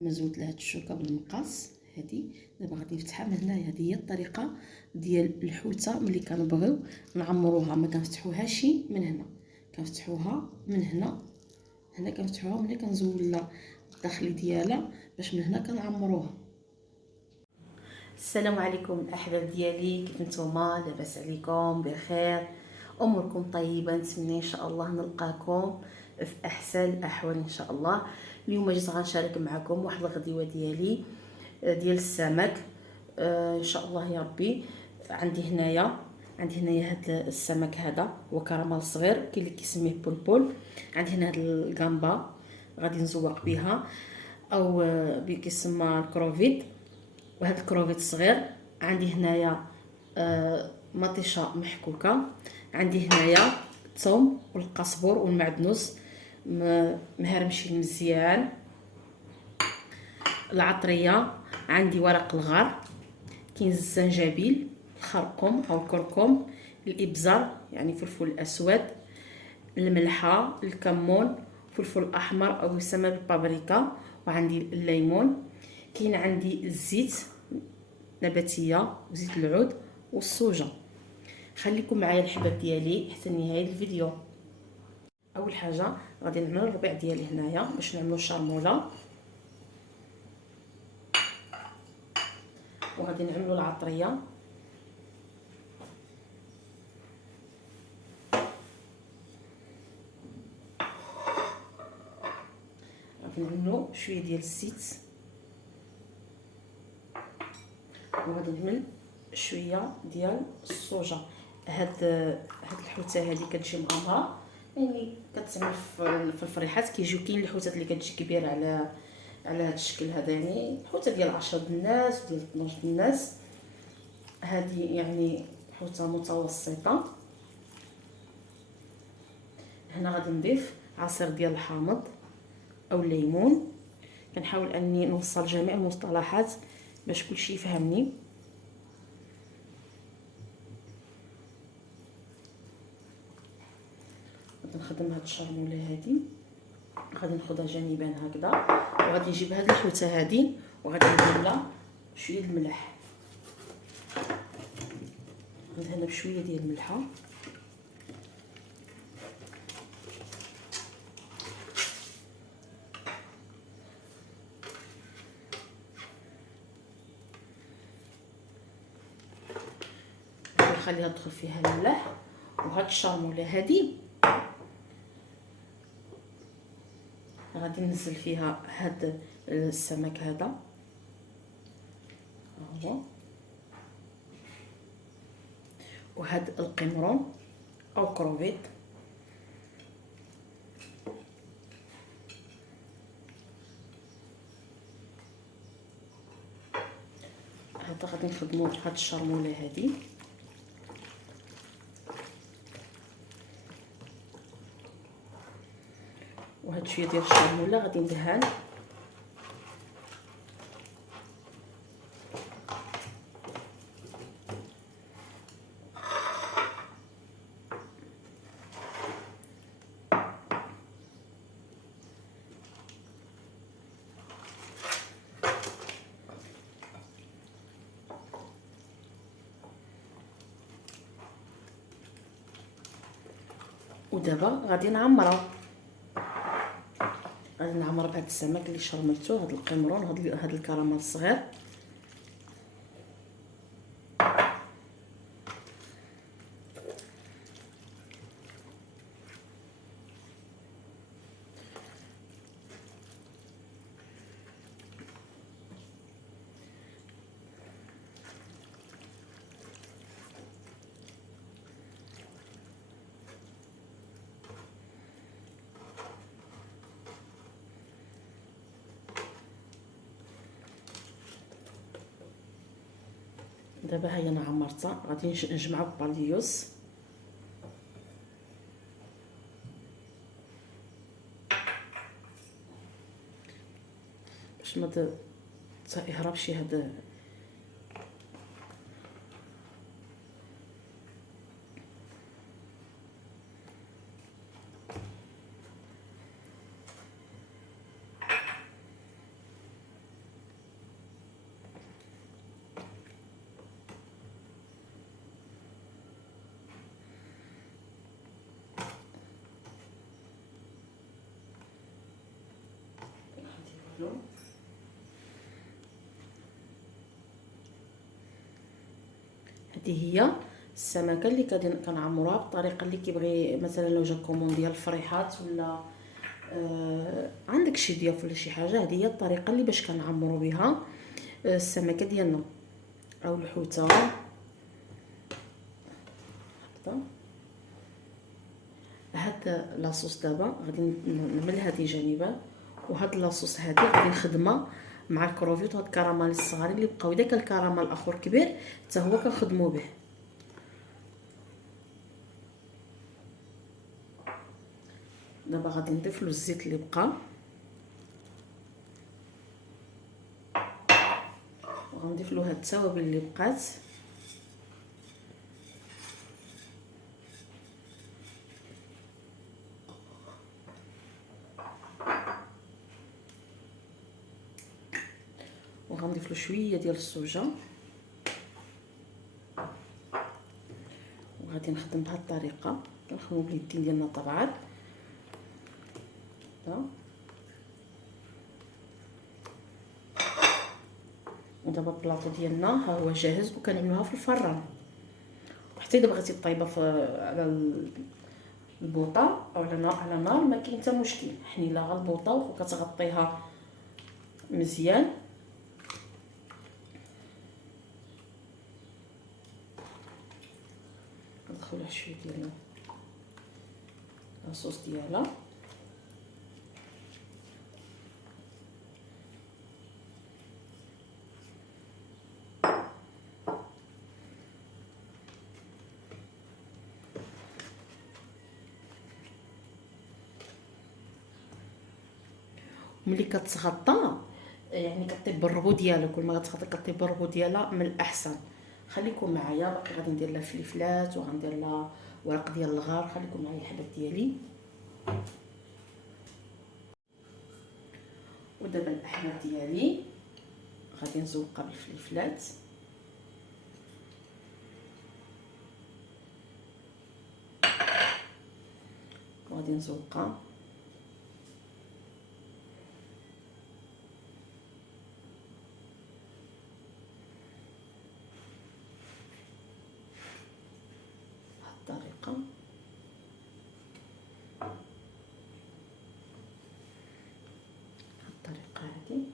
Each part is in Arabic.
مزولت لهاد الشوكه بالمقص هادي. دابا غادي نفتحها من هنايا. هذه هي الطريقه ديال الحوته ملي كنبغيو نعمروها. ما كنفتحوهاش من هنا، كنفتحوها من هنا. هنا كنفتحوها ملي كنزول الداخل ديالها باش من هنا كنعمروها. السلام عليكم الاحباب ديالي، كيف نتوما؟ لاباس عليكم؟ بخير؟ اموركم طيبه؟ نتمنى ان شاء الله نلقاكم في احسن الاحوال ان شاء الله. اليوم جيت غنشارك معكم واحد الغديوه ديالي ديال السمك ان شاء الله يا ربي. عندي هنايا هاد السمك، هذا هو كراميل صغير، كاين اللي كيسميه بولبول. عندي هنا هاد الجامبا غادي نزوق بها، او كيسمى الكروفيت. وهاد الكروفيت الصغير. عندي هنايا مطيشه محكوكه. عندي هنايا الثوم والقزبر والمعدنوس مهرمشين مزيان. العطريه، عندي ورق الغار، كاين الزنجبيل، الخرقوم او الكركم، الابزار يعني فلفل الاسود، الملحه، الكمون، فلفل احمر او يسمى بالبابريكا، وعندي الليمون. كاين عندي الزيت نباتيه وزيت العود والصوجه. خليكم معايا الحباب ديالي حتى نهايه الفيديو. اول حاجه غادي نعمل الربيع ديالي هنايا باش نعملو الشرموله، وغادي نعملو العطريه. غادي نعملو شويه ديال الزيت، وغادي نعمل شويه ديال الصوجه. هاد الحوته هذه كتجي مغمره، يعني كتعمل في الفريحات. كيجيو كاين الحوتات اللي كتجي كبيره على هذا الشكل هذا، يعني حوته ديال 10 الناس وديال 12 الناس. هذه يعني حوته متوسطه. هنا غادي نضيف عصير ديال الحامض او الليمون. كنحاول اني نوصل جميع المصطلحات باش كلشي يفهمني. غادي نخدم هاد الشرموله هادي، غادي ناخذها جانبا هكذا، وغادي نجيب هاد الحوته هادي وغادي ندير لها شويه الملح. ندهنها بشويه ديال الملحه. نخليها تدخل فيها الملح. وهاد الشرموله هادي غادي ننزل فيها هاد السمك هذا، هو وهاد القمرون او كروفيت. هذا غادي نخدمو هاد الشرموله هادي. وهاد شويه ديال الشرموله غادي ندهن ودابا غادي نعمرو بهاد السمك اللي شرملتو، هاد القمرون، هاد الكراميل الصغير. دابا هي انا عمرتها، غادي نجمعها باليوس. باش ما يهربش هذا. ناكلو. هذه هي السمكه اللي كنعمروها بالطريقه اللي كيبغي. مثلا لو جا كومون ديال الفريحات ولا عندك شي ضياف ولا شي حاجه، هذه هي الطريقه اللي باش كنعمروا بها السمكه ديالنا او الحوته. هكذا هاد لاصوص دابا غادي نعمل هذه جانبا، وهاد لاصوص هذه غادي نخدمها مع الكروفيت وهاد الكراميل الصغارين اللي بقاو. داك الكراميل الاخر كبير حتى هو كنخدموا به. دابا غادي نضيف له الزيت اللي بقى، وغنضيف له هاد التوابل اللي بقات. وغنضيف له شويه ديال الصوجه، وغادي نخدم بهذه الطريقه. كنخدموا باليدين ديالنا طبعا. ودابا البلاطو ديالنا ها هو جاهز، وكنعملوها في الفران. وحتى اذا بغيتي طايبه على البوطه او على نار ما كاين حتى مشكل، حنيله غير البوطه وكتغطيها مزيان. ندخلها شويه ديال الصوص ديالها. ملي كتغطى يعني كطيب بالربو ديالها، كل ما كتغطي كطيب بالربو ديالها من الاحسن. خليكم معايا، باقي غادي ندير لها فلفلات وغندير لها ورق ديال الغار. خليكم معايا الحبات ديالي. ودابا الاحمر ديالي غادي نزوقها بالفلفلات. وغادي نزوقها الطريقه. الطريقه هذه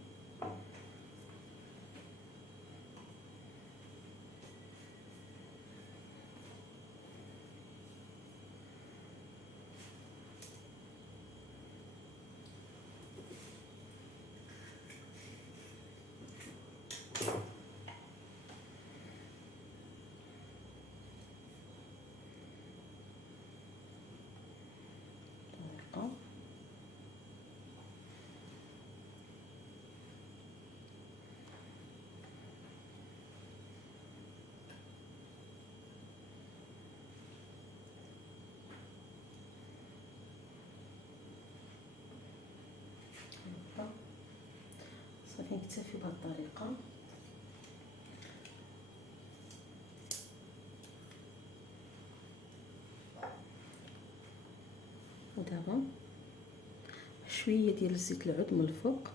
طريقه. صافي نكتفي بهذه الطريقه. ودابا شويه ديال زيت العود من الفوق.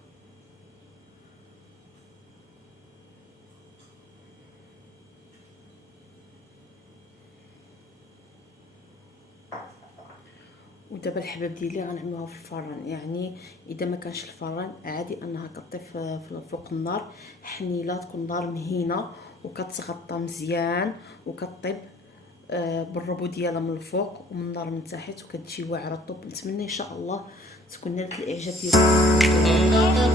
ودابا الحباب ديالي غنعملوها في الفران. يعني اذا ما كانش الفران عادي انها كطيف في فوق النار، حنيله تكون النار مهينه وكتغطى مزيان وكطيب بالربو ديالها من الفوق ومن النار من تحت، وكتجي واعره الطوب. نتمنى ان شاء الله تكون نالت الاعجاب ديالكم.